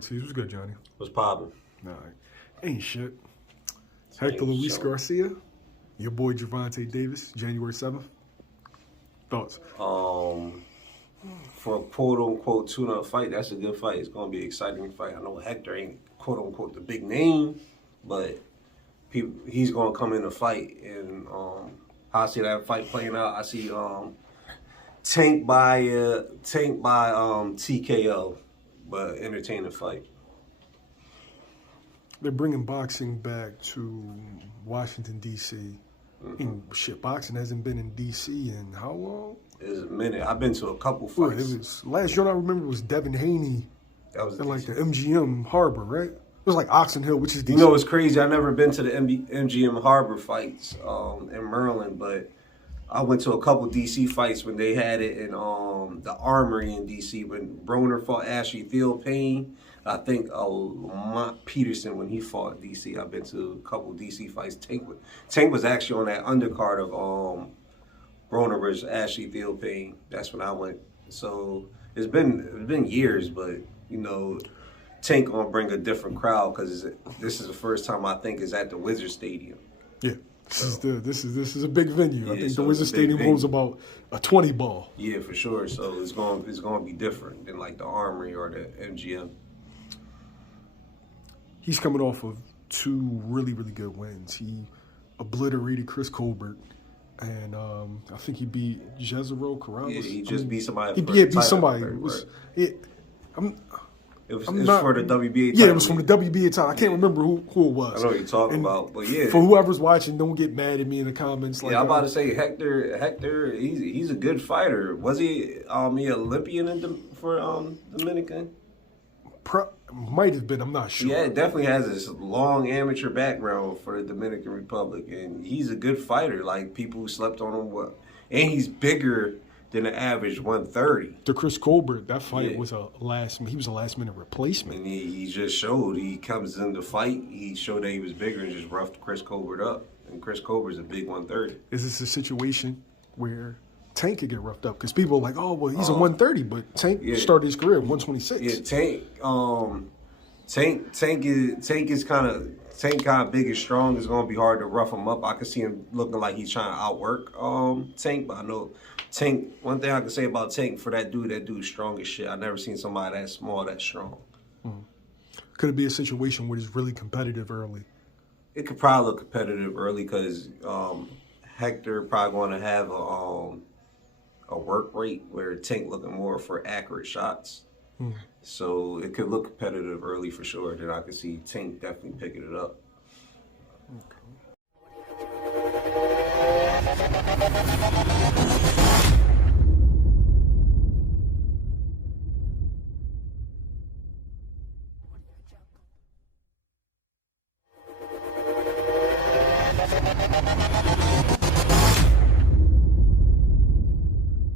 Ortiz. What's good, Johnny? What's poppin'? All right. Ain't shit. Hector Luis Garcia, your boy Gervonta Davis, January 7th. Thoughts? For a quote-unquote tune-up fight, that's a good fight. It's going to be an exciting fight. I know Hector ain't quote-unquote the big name, but he's going to come in the fight. And I see that fight playing out. I see Tank by TKO, but entertaining fight. They're bringing boxing back to Washington, D.C. Shit, boxing hasn't been in D.C. in how long? It's a minute. I've been to a couple Well, fights. it was, last year I remember was Devin Haney That was in like the MGM Harbor, right? It was like Oxon Hill, which is DC. You know, it's crazy. I've never been to the MGM Harbor fights in Maryland, but I went to a couple DC fights when they had it in the Armory in DC when Broner fought Ashley Payne. I think Mont Peterson when he fought DC. I've been to a couple DC fights. Tank was actually on that undercard of Broner versus Ashley Payne. That's when I went. So it's been years, but you know, Tank gonna bring a different crowd because this is the first time I think is at the Wizard Stadium. Yeah, this is a big venue. Yeah, I think so the Wizard Stadium holds about a 20 ball. Yeah, for sure. So it's gonna be different than like the Armory or the MGM. He's coming off of two really, really good wins. He obliterated Chris Colbert, and I think he beat Jezero Corrales. Yeah, he just beat somebody. He beat somebody. It was for the WBA title. Yeah, it was from the WBA title. I can't remember who it was. I know what you're talking about, but yeah. For whoever's watching, don't get mad at me in the comments. Like, yeah, I'm about to say Hector, he's a good fighter. Was he Olympian for Dominican? Might have been, I'm not sure. Yeah, it definitely has this long amateur background for the Dominican Republic, and he's a good fighter. Like, people who slept on him, and he's bigger than the average 130. To Chris Colbert, that fight was he was a last-minute replacement. And he just showed, he comes in the fight, he showed that he was bigger and just roughed Chris Colbert up. And Chris Colbert's a big 130. Is this a situation where Tank could get roughed up? Because people are like, oh, well, he's a 130, but Tank started his career at 126. Yeah, Tank is kind of big and strong. It's gonna be hard to rough him up. I can see him looking like he's trying to outwork Tank, but I know Tank. One thing I can say about Tank, for that dude's strong as shit. I never seen somebody that small, that strong. Could it be a situation where it's really competitive early? It could probably look competitive early because Hector probably going to have a work rate where Tank looking more for accurate shots. So it could look competitive early for sure. Then I could see Tank definitely picking it up. Okay.